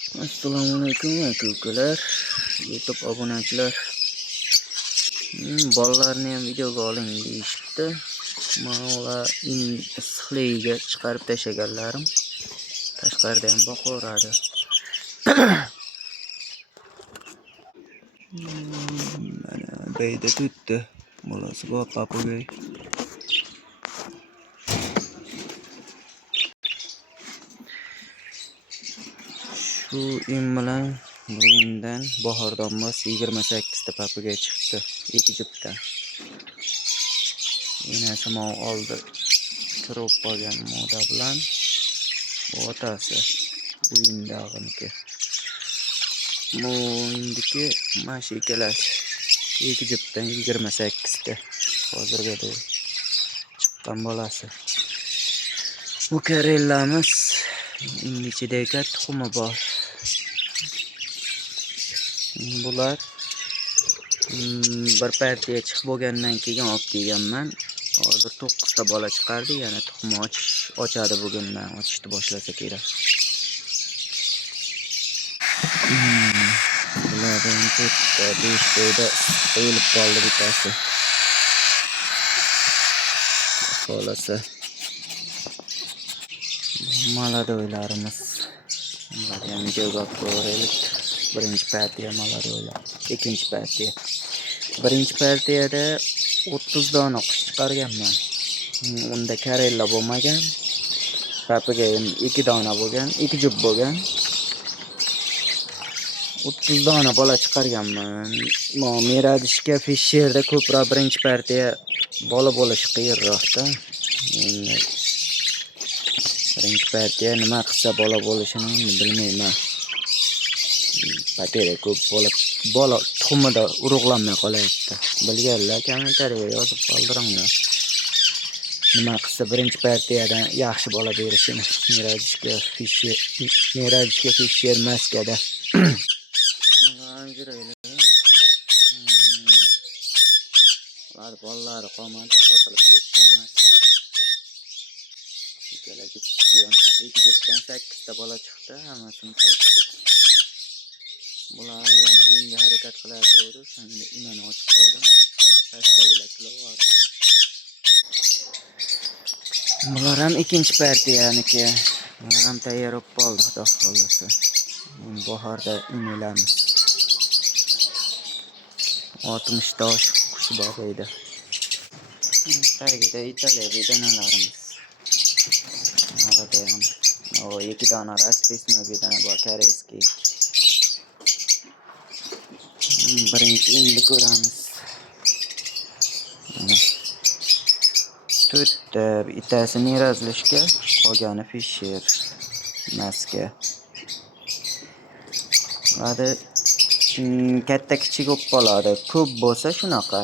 Assalomu alaykum aka-ukalar, YouTube obunachilar. Bolalarni ham videoga oling deyishibdi. Men ular issiqligiga chiqarib tashlaganlarim. Tashqarida ham boqaveradi. Mana bayda tutdi. Bolasi bor papugay. Shu in bilan bu indan bahordan bos 28 ta papugay chiqdi. 2 juftdan. Enasi men oldi kirib qolgan moda bilan bu otasi bu indag'iniki. Bu indiki mashi ikkalasi 2 juftdan 28 ta. Hozirgacha chiqqan bolasi. Bu karellamiz ichidagi tuxumi bor. Bular bir partiya chiqib bo'lgandan keyin olib kelganman. Hozir 9 ta bola chiqardi, yana tuxum ochadi bugundan, ochishni boshlasa kerak. Bulardan 4 ta, 5 ta qo'yilib qoldi bittasi. Xolasa. Maladoylarimiz. Bular ham jo'ga ko'raylik. Birinchi partiya maladoylar, ikkinchi partiya. Birinchi partiyada 30 dona qush chiqarganman. Unda karella bo'lmagan. Papugayim 2 dona bo'lgan, 2 jup bo'lgan. 30 dona bola chiqarganman. Miradishga Fisherda ko'proq birinchi partiya bola bo'lishi qiyinroqda. Endi birinchi partiya nima qilsa bola bo'lishini bilmayman. Patera ko'p bola tuxumida urug'lanmay qolyapti. Bilganlar kommentariyaga yozib qoldiringlar. Nima qilsa birinchi partiyadan yaxshi bola berishini. Miradishga Fisher maskada. Bolalar qomati sotilib ketdi. Ikkala juftdan 8 ta bola chiqdi, hammasini sotdik. Bular yana inga harakat qilayotdi, shunda inani ochib qo'ydim. Pastdagilar kilovardi. Bular ham ikkinchi partiyaniki. Bular ham tayyor bo'lib qoldi, xudo xolasa. Bahorda inilamiz. 60 ta qush bor edi. Tagida Italiya bedanalarimiz. Navada ham. 2 dona raspesnoy bedana bor, koreyskiy. Birinchi endi ko'ramiz. To'rtta bittasi Mirazlishga, qolgani Fisher maska. Hadi katta kichik bo'lib qoladi. Ko'p bo'lsa shunaqa.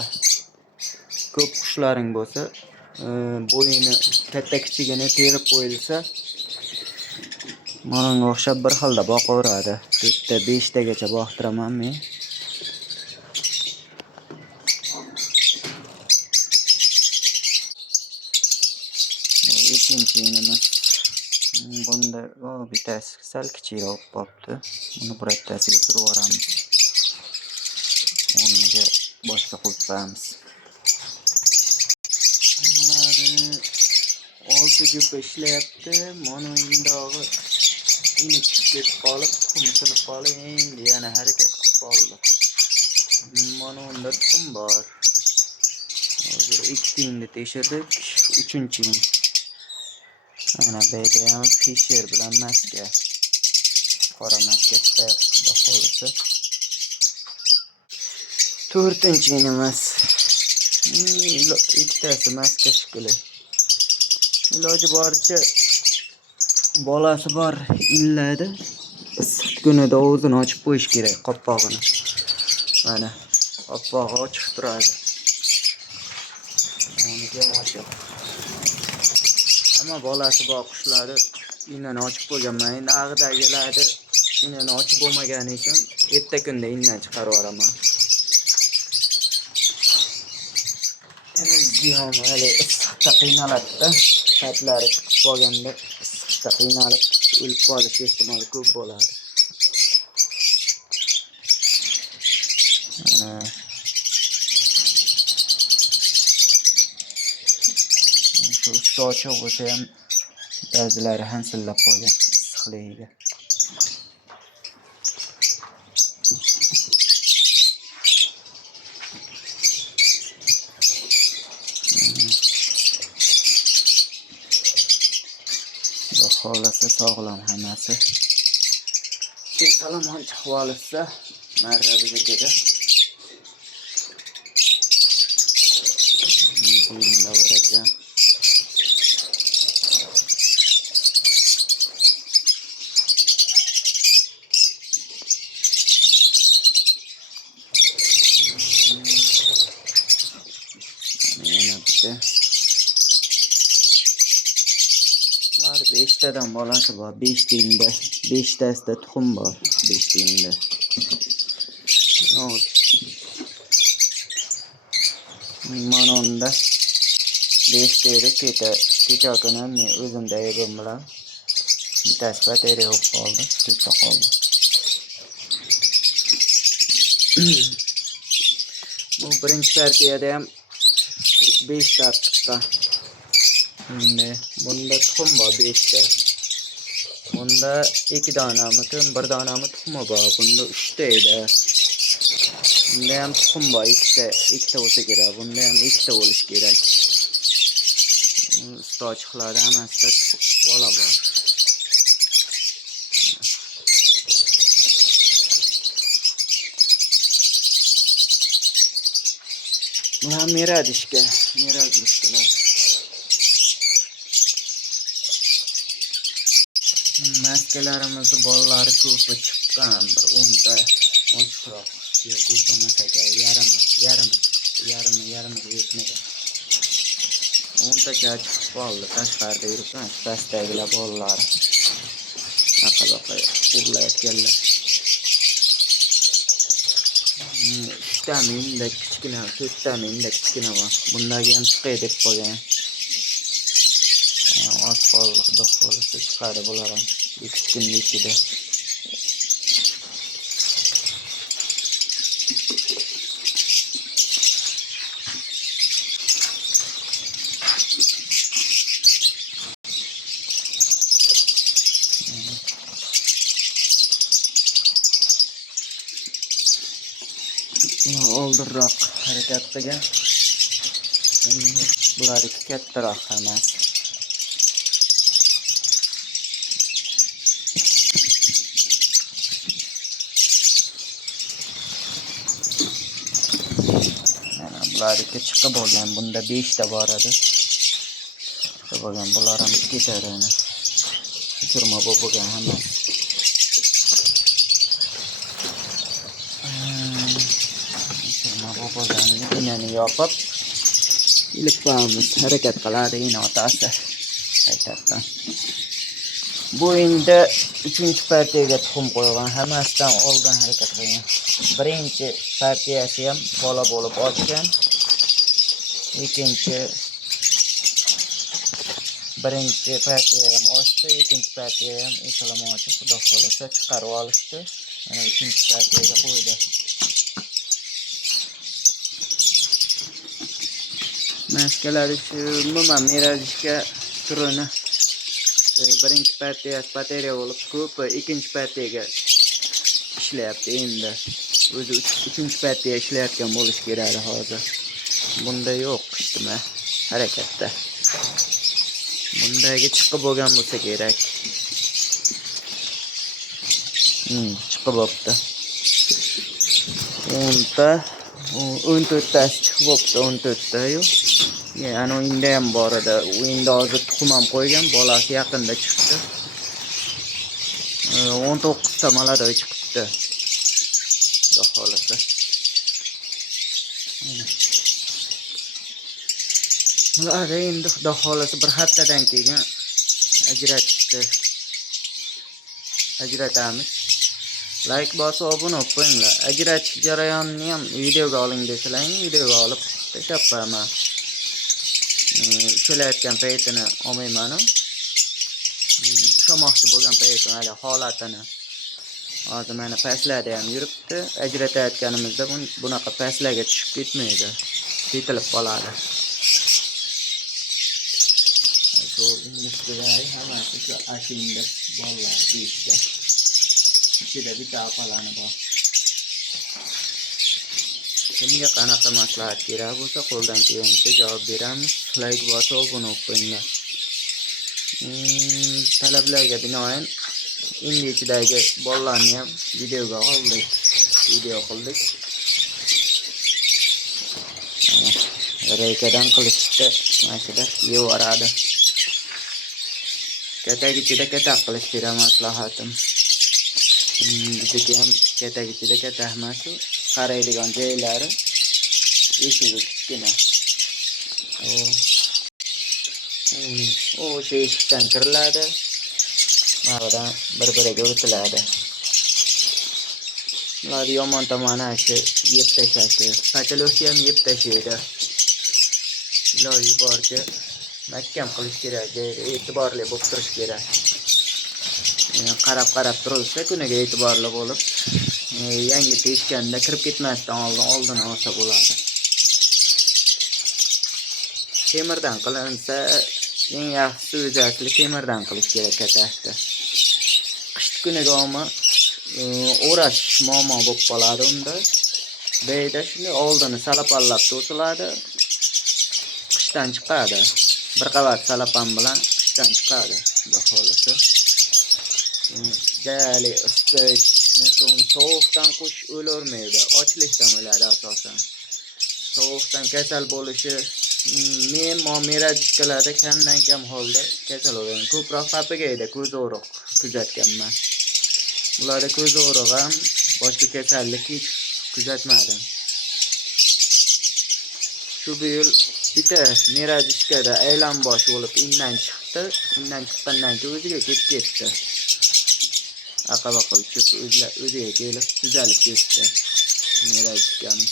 Ko'p qushlaring bo'lsa, bo'yini katta kichigini terib qo'yilsa, menga o'xshab bir xilda boqaveradi. 4 ta 5 tagacha boqtiraman men. Ikkinchi inimiz. Bunda bittasi sal kichikroq bo'libdi. Buni bittasiga surib yuboramiz. O'rniga boshqa qo'yamiz. Bularni 6 jup ishlayapti. Mana indog'i ini tushib qolib, tuxum sinib qolib, endi yana harakat qilib qoldi. Mana unda tuxum bor. Hozir 2 ingni tekshirdik, 3-ing. Ana bayda ham Fisher bilan maska. Qora maska chiqyapti, xudo xolasa. 4-chi inimiz. Ikkitasi maska shikili. Iloji boricha bolasi bor inladi. Issiq kunida o'zini ochib qo'yish kerak, qoppog'ini. Mana qoppog'i ochiq turadi. Oniga ochiq. Ammo bolasi bor qushlarni inani ochib qo'yganman. Endi ag'idagilarni inani ochib bo'lmagani uchun erta kunda indan chiqarib yuboraman. Hali issiqda qiynaladi-da. Patlari chiqib qolganda issiqda qiynalib o'lib qolish ehtimoli ko'p bo'ladi. Shu usti ochiq bo'lsa ham ba'zilari hansillab qolgan issiqligiga. Xudo xolasa sog'lom hammasi. Salomon chiqib olsa, marra bizga buyumda bor ekan. Yana bitta. Hadi 5 tadan bolasi bor. 5 tiyinda. 5 tasida tuxum bor. 5 tiyinda. Manonda 5 tiyda kecha kuni men o'zimda yedim bilan. Bittasi batarya olib qoldi. Tutib qoldi. Bu birinchi partiyada ham 5 ta chiqqan. Bunda tuxum bor 5 ta. Bunda 2 donamikin, 1 donami tuxumi bor. Bunda 3 ta edi. Bunda ham tuxum bor 2 ta bo'lsa kerak. Bunda ham 2 ta bo'lishi kerak. Usti ochiqlari hammasida bola bor. Bular meradishkalar. Maskalarimizni bolalari ko'pi chiqqan, bir 10 ta ochiqroq. Yo'q, ko'p emas aka, yarimiga yetmagan. 10 ta chiqib qoldi, tashqarida yuribman, pastdagilar bolalari. Aqaloqa urlayotganlar. 3 ta minda kichkina, 4 ta minda kichkina bor. Bundagi ham chiqay deb qolgan. Oz qoldi, xudo xolasa chiqadi bular ham 2 kunning ichida. Oldinroq harakat qilgan. Bularniki kattaroq hammasi. Bularniki chiqib bo'lgan. Bunda 5 ta bor edi. Chiqib bo'lgan. Bular ham ketadi. Uchirma bo'lgan hammasi. Inani yopib ilib qo'yamiz. Harakat qiladi ina otasi. Qaytadan. Bu endi 3-partiyaga tuxum qo'ygan. Hammasidan oldin harakat qilgan. Birinchi partiyasi ham bola bo'lib ochgan. Birinchi partiya ham ochdi, ikkinchi partiya ham insalom ochib, xudo xolasa chiqarib olishdi. Mana 3-partiyaga qo'ydi. Maskalari shu umuman meradishga turini. Birinchi partiyasi batarya bo'lib ko'p, ikkinchi partiyaga ishlayapti endi. O'zi 3-partiya ishlayotgan bo'lish kerak hozir. Bunda yo'q ishtima harakatda. Bundagi chiqib bo'lgan bo'lsa kerak. Chiqib bo'libdi. 14 tasi chiqib bo'libdi, 14 ta yo'q. Yana o'yinda ham bor edi. O'yinda hozir tuxum ham qo'ygan, bolasi yaqinda chiqdi. 19 ta maladoy chiqibdi. Xudo xolasa. Bular endi xudo xolasa bir haftadan keyin ajratamiz. Like bosib obuna bo'lib qo'yinglar. Ajratish jarayonini ham videoga oling desalar, videoga olib tashlab qo'yaman. Ishlayotgan paytini olmayman. Ushlamoqchi bo'lgan paytini, hali holatini Hozir mana pastlarda ham yuribdi. Ajratayotganimizda bunaqa pastlarga tushib ketmaydi. Setilib qoladi. Shu ingilislar hammasi shu ashinda bolalar deyishdi. Ichida bitta apalani bor. Kimga qanaqa maslahat kerak bo'lsa, qo'ldan kelgancha javob beramiz. Like bosib obuna bo'linglar. Talablarga binoan endi ichidagi bolalarni ham videoga oldik. Video qildik. Reykadan qilishdi, mashida yevoradi. Katak ichida katak qilish kerak maslahatim. Bizdeki ham katak ichida katak emas, qaraydigan joylari eshigi kichkina. O'sha eshikdan kiriladi. Maradan bir-biriga o'tiladi. Ular yomon tomoni shu yeb tashlashi. Patalosni ham yeb tashlaydi. Iloji boricha mahkam qilish kerak, e'tiborli bo'lib turish kerak. Qarab turilsa, kuniga e'tiborli bo'lib, yangi teshganda kirib ketmasdan oldin olsa bo'ladi. Temirdan qilinsa, eng yaxshisi o'zasli temirdan qilish kerak katakda. Qish kuniga ham o'rash muammo bo'lib qoladi unda. Beyda shuni oldini salapallab to'siladi. Qishdan chiqadi. Bir qavat salapan bilan qishdan chiqadi. Xudo xolasa. Jali isitishni so'ng sovuqdan qush o'lurmaydi. Ochlikdan o'ladi asosan. Sovuqdan kasal bo'lishi men mo'merajikalarda kamdan kam holda kasal bo'lgan. Ko'proq papigayda ko'z o'riq kuzatganman. Ularda ko'z o'riq ham boshqa kasallik hech kuzatmadim. Shu yil bitta merajikada aylan bosh bo'lib indan chiqdi. Indan chiqqandan keyin o'ziga ketdi. Aqaba qilib o'ziga kelib tuzalib ketdi. Merajikamiz.